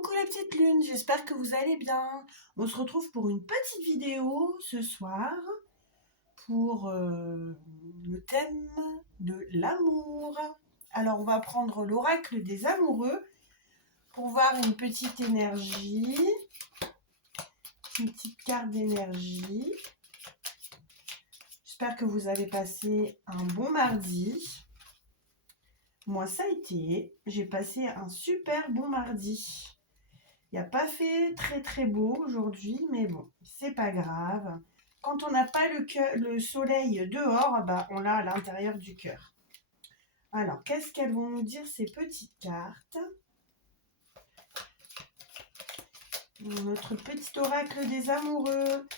Coucou les petites lunes, j'espère que vous allez bien. On se retrouve pour une petite vidéo ce soir pour le thème de l'amour. Alors on va prendre l'oracle des amoureux pour voir une petite énergie, une petite carte d'énergie. J'espère que vous avez passé un bon mardi. Moi ça a été, j'ai passé un super bon mardi. Il n'a pas fait très très beau aujourd'hui, mais bon, c'est pas grave. Quand on n'a pas le soleil dehors, bah, on l'a à l'intérieur du cœur. Alors, qu'est-ce qu'elles vont nous dire ces petites cartes? Notre petit oracle des amoureux.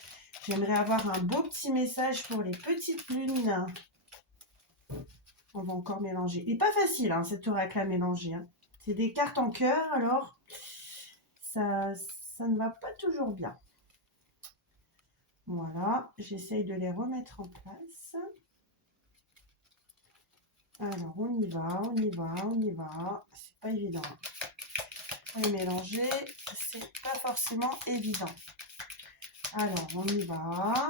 J'aimerais avoir un beau petit message pour les petites lunes. On va encore mélanger. Il n'est pas facile, hein, cet oracle à mélanger. Hein. C'est des cartes en cœur, alors ça ne va pas toujours bien. Voilà, j'essaye de les remettre en place. Alors, on y va, on y va, on y va. C'est pas évident. Les mélanger, c'est pas forcément évident. Alors, on y va.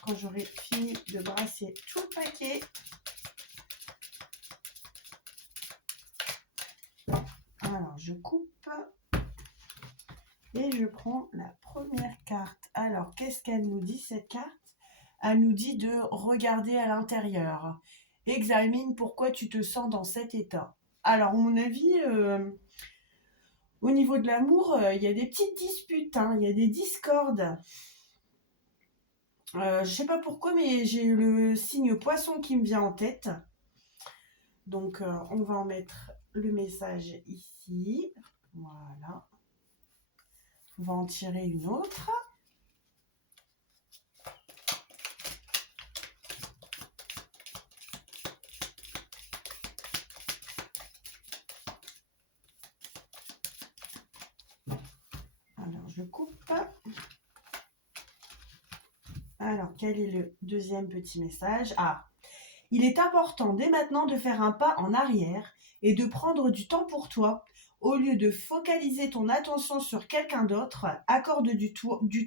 Quand j'aurai fini de brasser tout le paquet. Alors, je coupe. Et je prends la première carte. Alors, qu'est-ce qu'elle nous dit, cette carte? Elle nous dit de regarder à l'intérieur. Examine pourquoi tu te sens dans cet état. Alors, à mon avis, au niveau de l'amour, il y a des petites disputes, hein, il y a des discordes. Je ne sais pas pourquoi, mais j'ai le signe poisson qui me vient en tête. Donc, on va en mettre le message ici. Voilà. On va en tirer une autre. Alors, je coupe. Alors, quel est le deuxième petit message? Ah, il est important dès maintenant de faire un pas en arrière et de prendre du temps pour toi. Au lieu de focaliser ton attention sur quelqu'un d'autre, accorde du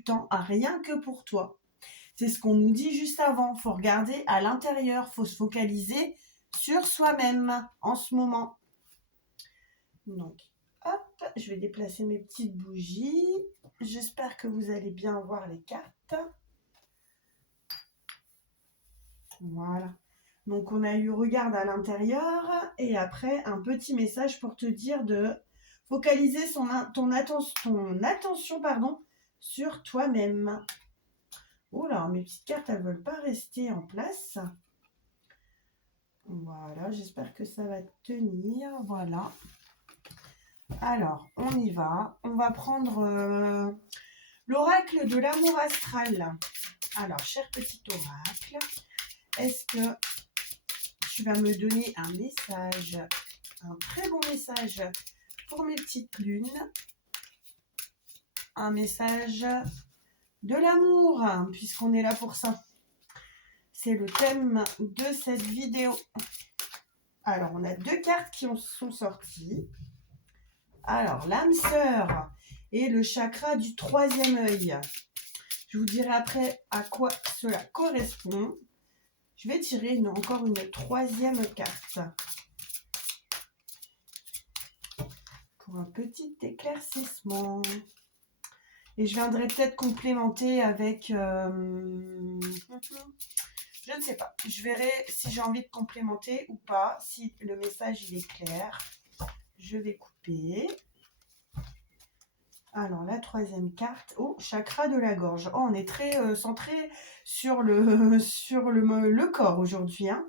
temps à rien que pour toi. C'est ce qu'on nous dit juste avant. Il faut regarder à l'intérieur, il faut se focaliser sur soi-même en ce moment. Donc, hop, je vais déplacer mes petites bougies. J'espère que vous allez bien voir les cartes. Voilà. Donc, on a eu regarde à l'intérieur et après, un petit message pour te dire de focaliser ton attention sur toi-même. Oula, mes petites cartes, elles ne veulent pas rester en place. Voilà, j'espère que ça va tenir. Voilà. Alors, on y va. On va prendre l'oracle de l'amour astral. Alors, cher petit oracle, est-ce que tu vas me donner un message, un très bon message pour mes petites lunes? Un message de l'amour, puisqu'on est là pour ça. C'est le thème de cette vidéo. Alors, on a deux cartes qui sont sorties. Alors, l'âme sœur et le chakra du troisième œil. Je vous dirai après à quoi cela correspond. Je vais tirer encore une troisième carte. Pour un petit éclaircissement. Et je viendrai peut-être complémenter avec... je ne sais pas. Je verrai si j'ai envie de complémenter ou pas. Si le message il est clair. Je vais couper. Alors, la troisième carte. Oh, chakra de la gorge. Oh, on est très centré sur le corps aujourd'hui. Hein.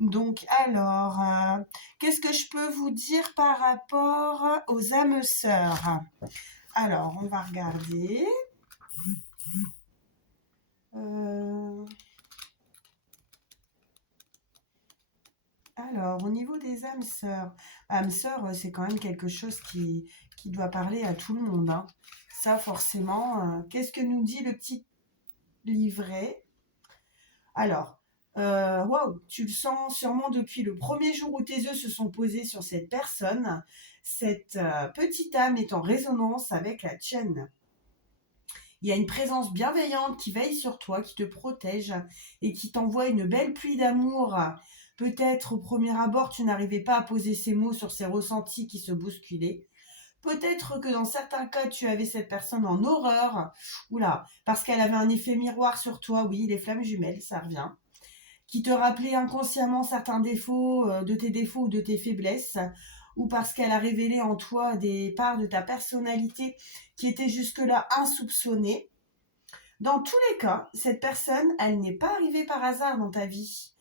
Donc, alors, qu'est-ce que je peux vous dire par rapport aux âmes sœurs? Alors, on va regarder. Alors, au niveau des âmes sœurs, c'est quand même quelque chose qui doit parler à tout le monde. Hein. Ça, forcément, qu'est-ce que nous dit le petit livret? Alors, waouh, tu le sens sûrement depuis le premier jour où tes yeux se sont posés sur cette personne. cette petite âme est en résonance avec la tienne. Il y a une présence bienveillante qui veille sur toi, qui te protège et qui t'envoie une belle pluie d'amour. Peut-être au premier abord, tu n'arrivais pas à poser ces mots sur ces ressentis qui se bousculaient. Peut-être que dans certains cas, tu avais cette personne en horreur. Oula, parce qu'elle avait un effet miroir sur toi. Oui, les flammes jumelles, ça revient. Qui te rappelait inconsciemment certains défauts, de tes défauts ou de tes faiblesses, ou parce qu'elle a révélé en toi des parts de ta personnalité qui étaient jusque-là insoupçonnées. Dans tous les cas, cette personne, elle n'est pas arrivée par hasard dans ta vie.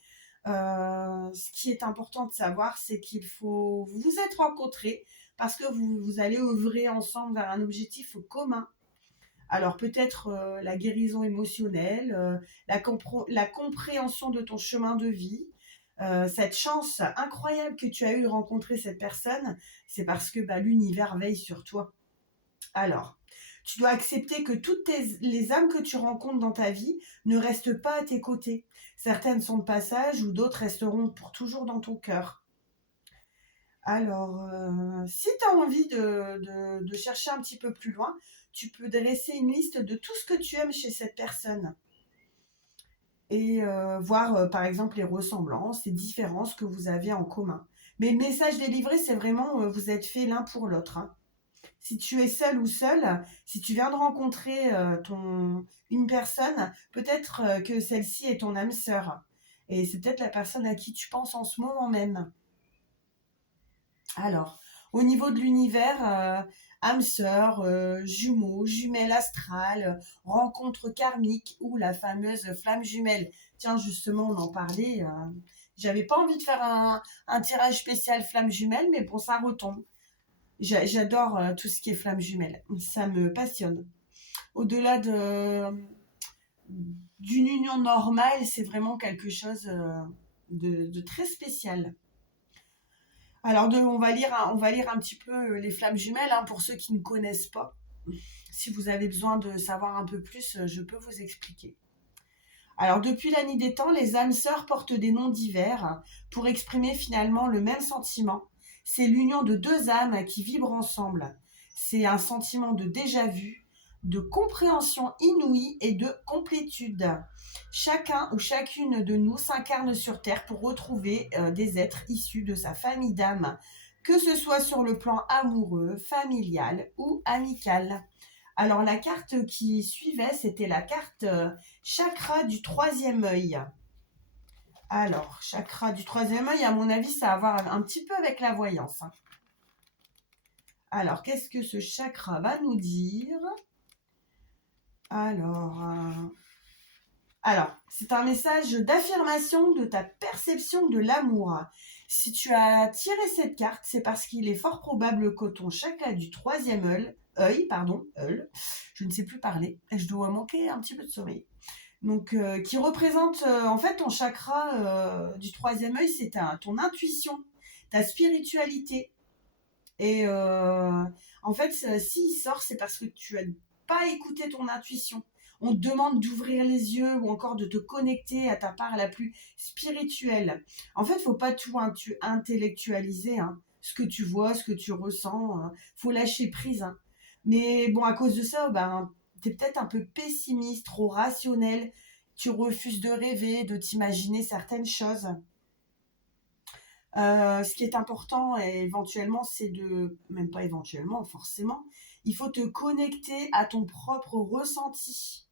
Ce qui est important de savoir, c'est qu'il faut vous vous être rencontrés parce que vous allez œuvrer ensemble vers un objectif commun. Alors peut-être la guérison émotionnelle, la compréhension de ton chemin de vie, cette chance incroyable que tu as eu de rencontrer cette personne, c'est parce que l'univers veille sur toi. Alors, tu dois accepter que toutes les âmes que tu rencontres dans ta vie ne restent pas à tes côtés. Certaines sont de passage ou d'autres resteront pour toujours dans ton cœur. Alors, si tu as envie de chercher un petit peu plus loin, tu peux dresser une liste de tout ce que tu aimes chez cette personne et voir par exemple les ressemblances, les différences que vous avez en commun. Mais le message délivré, c'est vraiment vous êtes fait l'un pour l'autre. Hein. Si tu es seul ou seule, si tu viens de rencontrer une personne, peut-être que celle-ci est ton âme sœur. Et c'est peut-être la personne à qui tu penses en ce moment même. Alors, au niveau de l'univers, âme sœur, jumeaux, jumelles astrales, rencontre karmique ou la fameuse flamme jumelle. Tiens, justement, on en parlait. J'avais pas envie de faire un tirage spécial flamme jumelle, mais bon, ça retombe. J'adore tout ce qui est flamme jumelle. Ça me passionne. Au-delà d'une union normale, c'est vraiment quelque chose de très spécial. Alors, on va lire un petit peu les flammes jumelles hein, pour ceux qui ne connaissent pas. Si vous avez besoin de savoir un peu plus, je peux vous expliquer. Alors, depuis la nuit des temps, les âmes sœurs portent des noms divers pour exprimer finalement le même sentiment. C'est l'union de deux âmes qui vibrent ensemble. C'est un sentiment de déjà-vu, de compréhension inouïe et de complétude. Chacun ou chacune de nous s'incarne sur Terre pour retrouver des êtres issus de sa famille d'âmes, que ce soit sur le plan amoureux, familial ou amical. Alors la carte qui suivait, c'était la carte chakra du troisième œil. Alors, chakra du troisième œil, à mon avis, ça a à voir un petit peu avec la voyance. Hein. Alors, qu'est-ce que ce chakra va nous dire? Alors, c'est un message d'affirmation de ta perception de l'amour. Si tu as tiré cette carte, c'est parce qu'il est fort probable que ton chakra du troisième œil, je ne sais plus parler, je dois manquer un petit peu de sommeil. Donc, qui représente en fait ton chakra du troisième œil, c'est ton intuition, ta spiritualité. Et en fait, s'il sort, c'est parce que tu n'as pas écouté ton intuition. On te demande d'ouvrir les yeux ou encore de te connecter à ta part la plus spirituelle. En fait, il ne faut pas tout intellectualiser. Hein. Ce que tu vois, ce que tu ressens, faut lâcher prise. Hein. Mais bon, à cause de ça, tu es peut-être un peu pessimiste, trop rationnel. Tu refuses de rêver, de t'imaginer certaines choses. Ce qui est important, et éventuellement, même pas éventuellement, forcément, il faut te connecter à ton propre ressenti.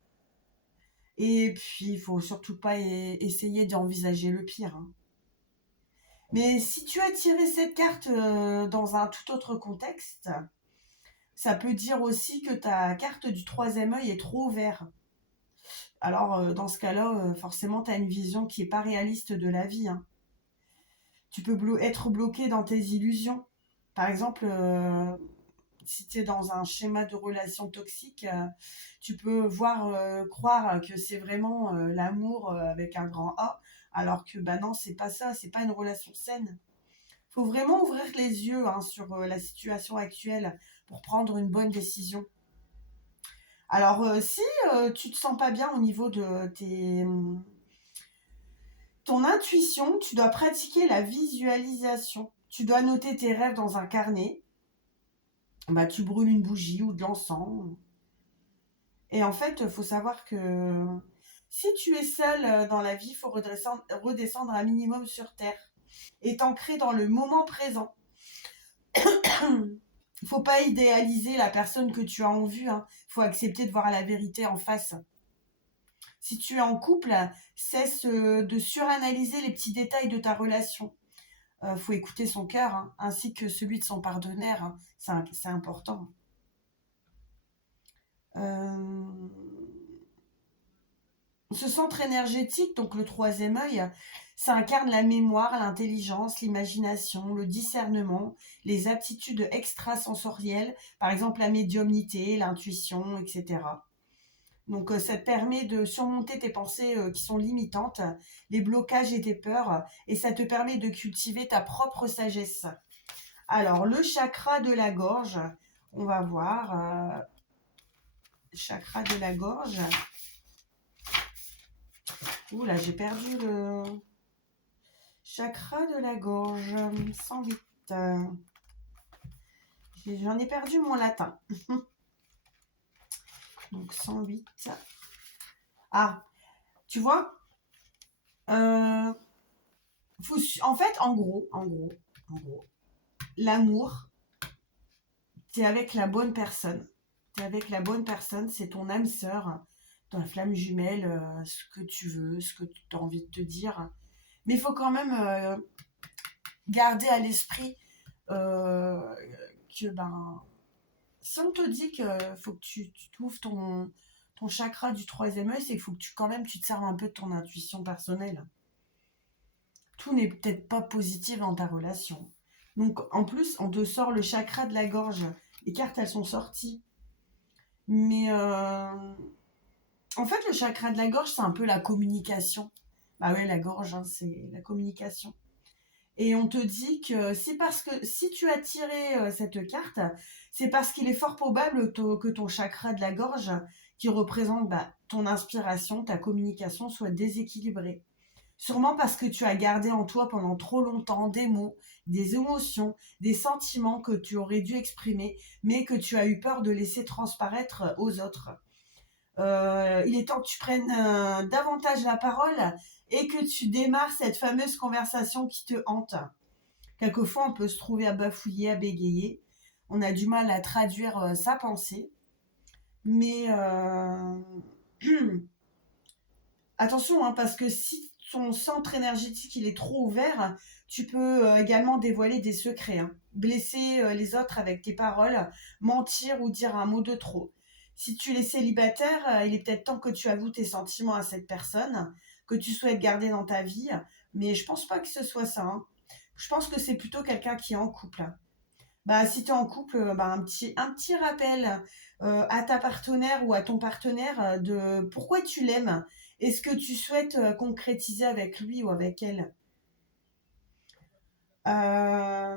Et puis, il faut surtout pas essayer d'envisager le pire. Hein. Mais si tu as tiré cette carte dans un tout autre contexte, ça peut dire aussi que ta carte du troisième œil est trop ouverte. Alors, dans ce cas-là, forcément, tu as une vision qui n'est pas réaliste de la vie. Hein. Tu peux être bloqué dans tes illusions. Par exemple, si tu es dans un schéma de relation toxique, tu peux croire que c'est vraiment l'amour avec un grand A, alors que non, c'est pas ça, c'est pas une relation saine. Il faut vraiment ouvrir les yeux hein, sur la situation actuelle pour prendre une bonne décision. Alors, si tu te sens pas bien au niveau de ton intuition, tu dois pratiquer la visualisation. Tu dois noter tes rêves dans un carnet bah, tu brûles une bougie ou de l'encens. Et en fait, il faut savoir que si tu es seul dans la vie, il faut redescendre un minimum sur Terre et t'ancrer dans le moment présent. Il faut pas idéaliser la personne que tu as en vue. Il faut accepter de voir la vérité en face. Si tu es en couple, cesse de suranalyser les petits détails de ta relation. Faut écouter son cœur, ainsi que celui de son partenaire. C'est important. Ce centre énergétique, donc le troisième œil, ça incarne la mémoire, l'intelligence, l'imagination, le discernement, les aptitudes extrasensorielles, par exemple la médiumnité, l'intuition, etc. Donc ça te permet de surmonter tes pensées qui sont limitantes, les blocages et tes peurs, et ça te permet de cultiver ta propre sagesse. Alors le chakra de la gorge, on va voir, chakra de la gorge. Ouh là, j'ai perdu le chakra de la gorge, 108. J'en ai perdu mon latin. Donc 108. Ah, tu vois, en fait, en gros, l'amour, t'es avec la bonne personne. T'es avec la bonne personne, c'est ton âme sœur, ta flamme jumelle, ce que tu veux, ce que tu as envie de te dire. Mais il faut quand même garder à l'esprit que si on te dit qu'il faut que tu ouvres ton chakra du troisième œil, c'est qu'il faut que quand même tu te serves un peu de ton intuition personnelle. Tout n'est peut-être pas positif dans ta relation. Donc en plus, on te sort le chakra de la gorge. Les cartes, elles sont sorties. Mais en fait, le chakra de la gorge, c'est un peu la communication. Bah ouais, la gorge, c'est la communication. Et on te dit que si tu as tiré cette carte, c'est parce qu'il est fort probable que ton chakra de la gorge, qui représente ton inspiration, ta communication, soit déséquilibré. Sûrement parce que tu as gardé en toi pendant trop longtemps des mots, des émotions, des sentiments que tu aurais dû exprimer, mais que tu as eu peur de laisser transparaître aux autres. Il est temps que tu prennes davantage la parole et que tu démarres cette fameuse conversation qui te hante. Quelquefois, on peut se trouver à bafouiller, à bégayer. On a du mal à traduire sa pensée. Mais attention, parce que si ton centre énergétique il est trop ouvert, tu peux également dévoiler des secrets. Blesser les autres avec tes paroles, mentir ou dire un mot de trop. Si tu es célibataire, il est peut-être temps que tu avoues tes sentiments à cette personne que tu souhaites garder dans ta vie. Mais je pense pas que ce soit ça. Je pense que c'est plutôt quelqu'un qui est en couple. Si tu es en couple, un petit rappel à ta partenaire ou à ton partenaire de pourquoi tu l'aimes et ce que tu souhaites concrétiser avec lui ou avec elle. Alors,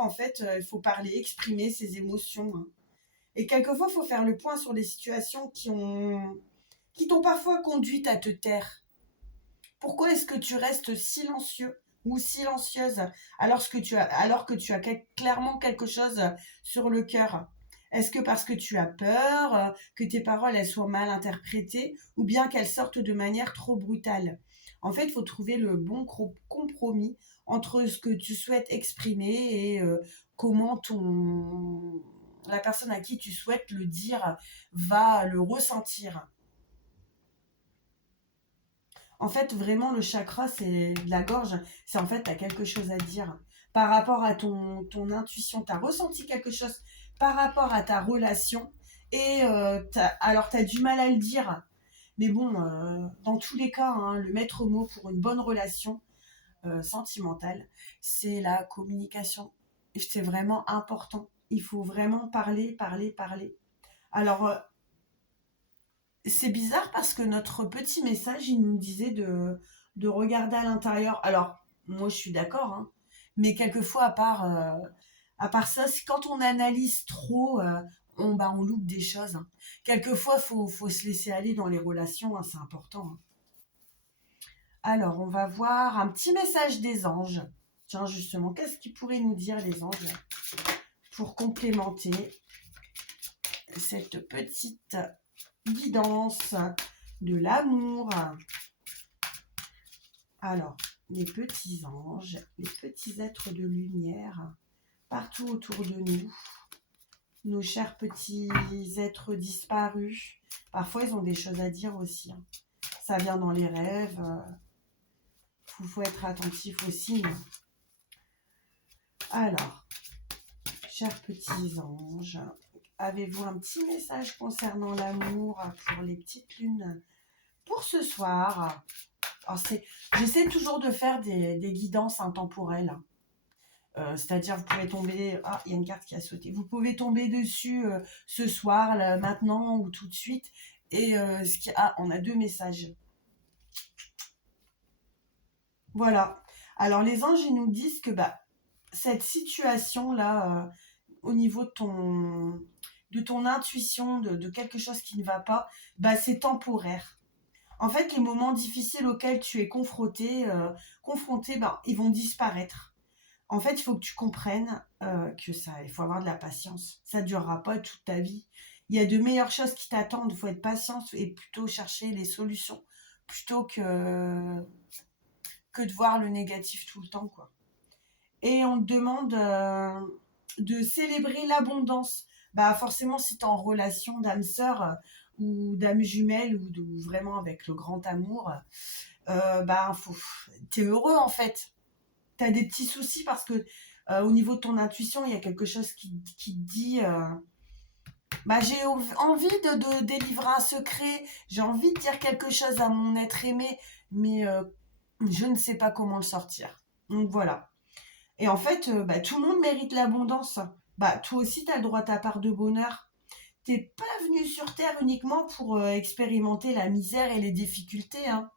en fait, il faut parler, exprimer ses émotions. Et quelquefois, il faut faire le point sur des situations qui t'ont parfois conduite à te taire. Pourquoi est-ce que tu restes silencieux ou silencieuse alors que tu as clairement quelque chose sur le cœur? Est-ce que parce que tu as peur que tes paroles elles soient mal interprétées ou bien qu'elles sortent de manière trop brutale? En fait, il faut trouver le bon compromis entre ce que tu souhaites exprimer et comment la personne à qui tu souhaites le dire va le ressentir. En fait, vraiment, le chakra, c'est de la gorge. C'est en fait, tu as quelque chose à dire. Par rapport à ton intuition, tu as ressenti quelque chose par rapport à ta relation. Et alors, tu as du mal à le dire. Mais bon, dans tous les cas, le maître mot pour une bonne relation sentimentale, c'est la communication. Et c'est vraiment important. Il faut vraiment parler, parler, parler. Alors, c'est bizarre parce que notre petit message, il nous disait de regarder à l'intérieur. Alors, moi, je suis d'accord, mais quelquefois, à part ça, quand on analyse trop, on loupe des choses. Quelquefois, faut se laisser aller dans les relations, c'est important. Alors, on va voir un petit message des anges. Tiens, justement, qu'est-ce qu'ils pourraient nous dire, les anges? pour complémenter cette petite guidance de l'amour. Alors, les petits anges, les petits êtres de lumière, partout autour de nous, nos chers petits êtres disparus. Parfois, ils ont des choses à dire aussi. Ça vient dans les rêves. Il faut être attentif aussi. Alors, chers petits anges, avez-vous un petit message concernant l'amour pour les petites lunes pour ce soir? J'essaie toujours de faire des guidances intemporelles. C'est-à-dire, vous pouvez tomber... Ah, il y a une carte qui a sauté. Vous pouvez tomber dessus ce soir, là, maintenant ou tout de suite. Et on a 2 messages. Voilà. Alors, les anges, ils nous disent que cette situation-là, au niveau de ton intuition, de quelque chose qui ne va pas, c'est temporaire. En fait, les moments difficiles auxquels tu es confronté, ils vont disparaître. En fait, il faut que tu comprennes il faut avoir de la patience. Ça ne durera pas toute ta vie. Il y a de meilleures choses qui t'attendent. Il faut être patient et plutôt chercher les solutions plutôt que de voir le négatif tout le temps, quoi. Et on te demande de célébrer l'abondance. Forcément, si tu es en relation d'âme sœur ou d'âme jumelle ou vraiment avec le grand amour, tu es heureux en fait. Tu as des petits soucis parce que au niveau de ton intuition, il y a quelque chose qui te dit j'ai envie de délivrer un secret, j'ai envie de dire quelque chose à mon être aimé, mais je ne sais pas comment le sortir. Donc voilà. Et en fait, tout le monde mérite l'abondance. Toi aussi, tu as le droit à ta part de bonheur. T'es pas venu sur Terre uniquement pour expérimenter la misère et les difficultés. Hein.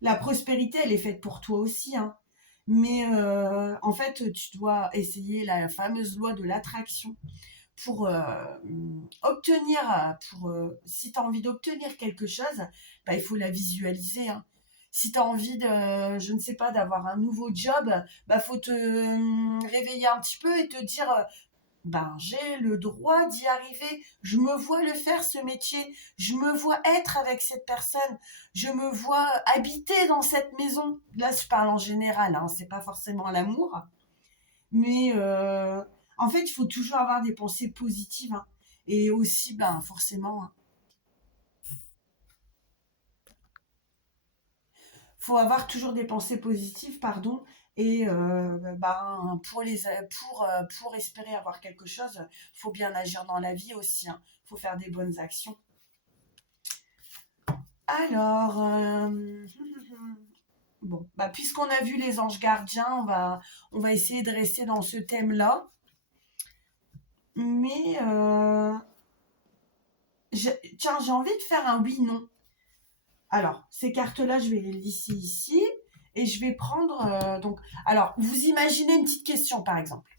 La prospérité, elle est faite pour toi aussi. Hein. Mais en fait, tu dois essayer la fameuse loi de l'attraction pour si tu as envie d'obtenir quelque chose, il faut la visualiser. Hein. Si tu as envie je ne sais pas, d'avoir un nouveau job, faut te réveiller un petit peu et te dire j'ai le droit d'y arriver, je me vois le faire ce métier, je me vois être avec cette personne, je me vois habiter dans cette maison. Là, je parle en général, hein, c'est pas forcément l'amour, mais en fait, il faut toujours avoir des pensées positives, hein, et aussi, forcément, faut avoir toujours des pensées positives, pardon, et pour espérer avoir quelque chose, faut bien agir dans la vie aussi, hein. Faut faire des bonnes actions. Alors, bon, puisqu'on a vu les anges gardiens, on va essayer de rester dans ce thème-là. Mais j'ai envie de faire un oui-non. Alors, ces cartes-là, je vais les lisser ici. Et je vais prendre... alors, vous imaginez une petite question, par exemple.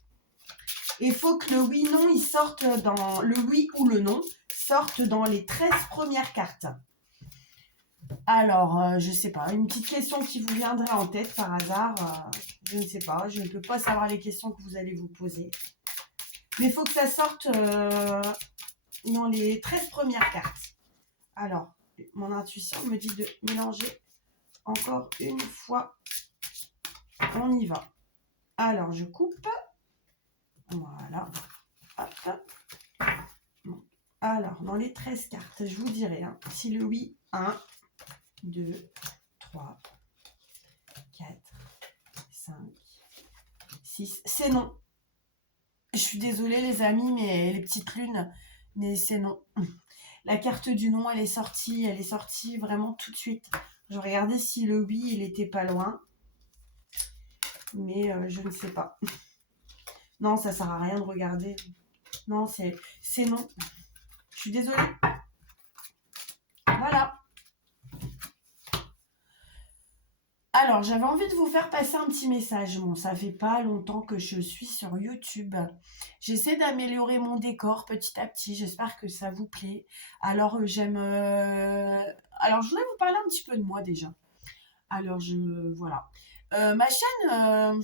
Il faut que le oui-non, il sorte dans... Le oui ou le non sortent dans les 13 premières cartes. Alors, je ne sais pas, une petite question qui vous viendrait en tête par hasard. Je ne sais pas, je ne peux pas savoir les questions que vous allez vous poser. Mais il faut que ça sorte dans les 13 premières cartes. Alors, mon intuition me dit de mélanger encore une fois. On y va. Alors, je coupe. Voilà. Hop. Bon. Alors, dans les 13 cartes, je vous dirai, hein, si le oui, 1, 2, 3, 4, 5, 6, c'est non. Je suis désolée les amis, mais les petites lunes, mais c'est non. La carte du non, elle est sortie vraiment tout de suite. Je regardais si le oui, il était pas loin. Mais je ne sais pas. Non, ça sert à rien de regarder. Non, c'est non. Je suis désolée. Voilà. Alors, j'avais envie de vous faire passer un petit message. Bon, ça fait pas longtemps que je suis sur YouTube. J'essaie d'améliorer mon décor petit à petit. J'espère que ça vous plaît. Alors, Alors, je voulais vous parler un petit peu de moi déjà. Alors, voilà. Ma chaîne,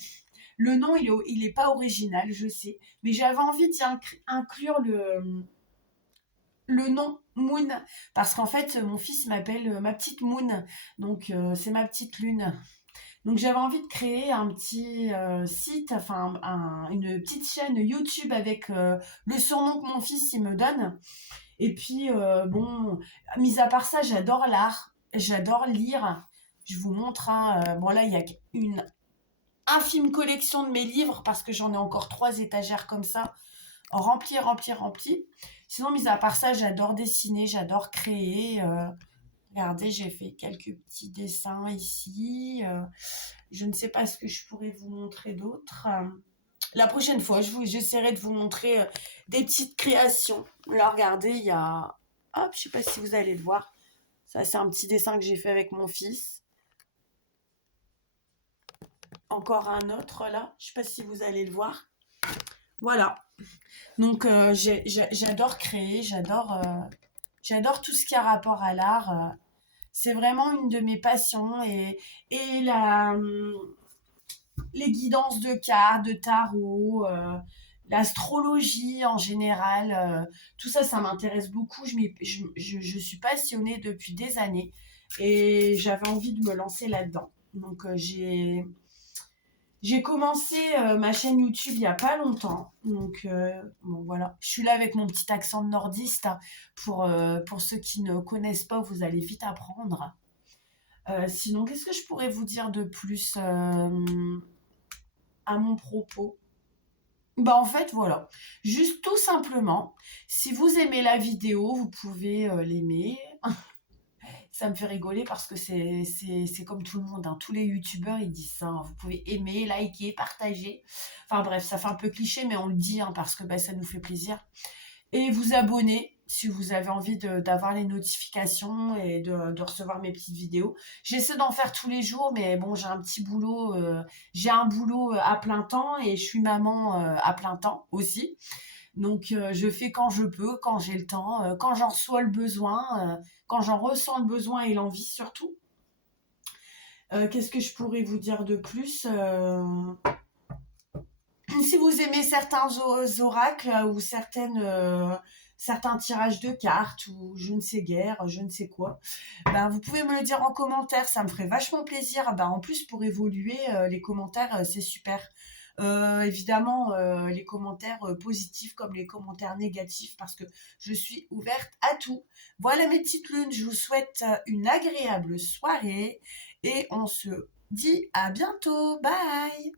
Le nom, il est pas original, je sais. Mais j'avais envie d'y inclure le nom Moon. Parce qu'en fait, mon fils m'appelle ma petite Moon. Donc, c'est ma petite lune. Donc j'avais envie de créer un petit site, enfin une petite chaîne YouTube avec le surnom que mon fils il me donne. Et puis bon, mis à part ça, j'adore l'art, j'adore lire. Je vous montre, hein, bon là il y a une infime collection de mes livres parce que j'en ai encore 3 étagères comme ça, remplies, remplies, remplies. Sinon, mis à part ça, j'adore dessiner, j'adore créer. Regardez, j'ai fait quelques petits dessins ici. Je ne sais pas ce que je pourrais vous montrer d'autre. La prochaine fois, j'essaierai de vous montrer des petites créations. Là, regardez, il y a... Hop, je ne sais pas si vous allez le voir. Ça, c'est un petit dessin que j'ai fait avec mon fils. Encore un autre, là. Je ne sais pas si vous allez le voir. Voilà. Donc, j'adore créer, j'adore tout ce qui a rapport à l'art. C'est vraiment une de mes passions. Et les guidances de cartes, de tarot, l'astrologie en général, tout ça, ça m'intéresse beaucoup. Je suis passionnée depuis des années et j'avais envie de me lancer là-dedans. Donc, j'ai commencé ma chaîne YouTube il n'y a pas longtemps. Donc, bon, voilà. Je suis là avec mon petit accent de nordiste, hein. Pour ceux qui ne connaissent pas, vous allez vite apprendre. Sinon, qu'est-ce que je pourrais vous dire de plus à mon propos? Bah en fait, voilà. Juste tout simplement, si vous aimez la vidéo, vous pouvez l'aimer. Ça me fait rigoler parce que c'est comme tout le monde, hein. Tous les youtubeurs, ils disent ça, hein. Vous pouvez aimer, liker, partager. Enfin bref, ça fait un peu cliché, mais on le dit, hein, parce que bah, ça nous fait plaisir. Et vous abonner si vous avez envie d'avoir les notifications et de recevoir mes petites vidéos. J'essaie d'en faire tous les jours, mais bon, j'ai un boulot à plein temps et je suis maman à plein temps aussi. Donc, je fais quand je peux, quand j'ai le temps, quand j'en reçois le besoin, quand j'en ressens le besoin et l'envie surtout. Qu'est-ce que je pourrais vous dire de plus? Si vous aimez certains oracles ou certains tirages de cartes ou je ne sais guère, je ne sais quoi, ben, vous pouvez me le dire en commentaire, ça me ferait vachement plaisir. Ben, en plus, pour évoluer, les commentaires, c'est super. Évidemment, les commentaires positifs comme les commentaires négatifs parce que je suis ouverte à tout. Voilà mes petites lunes, je vous souhaite une agréable soirée et on se dit à bientôt. Bye!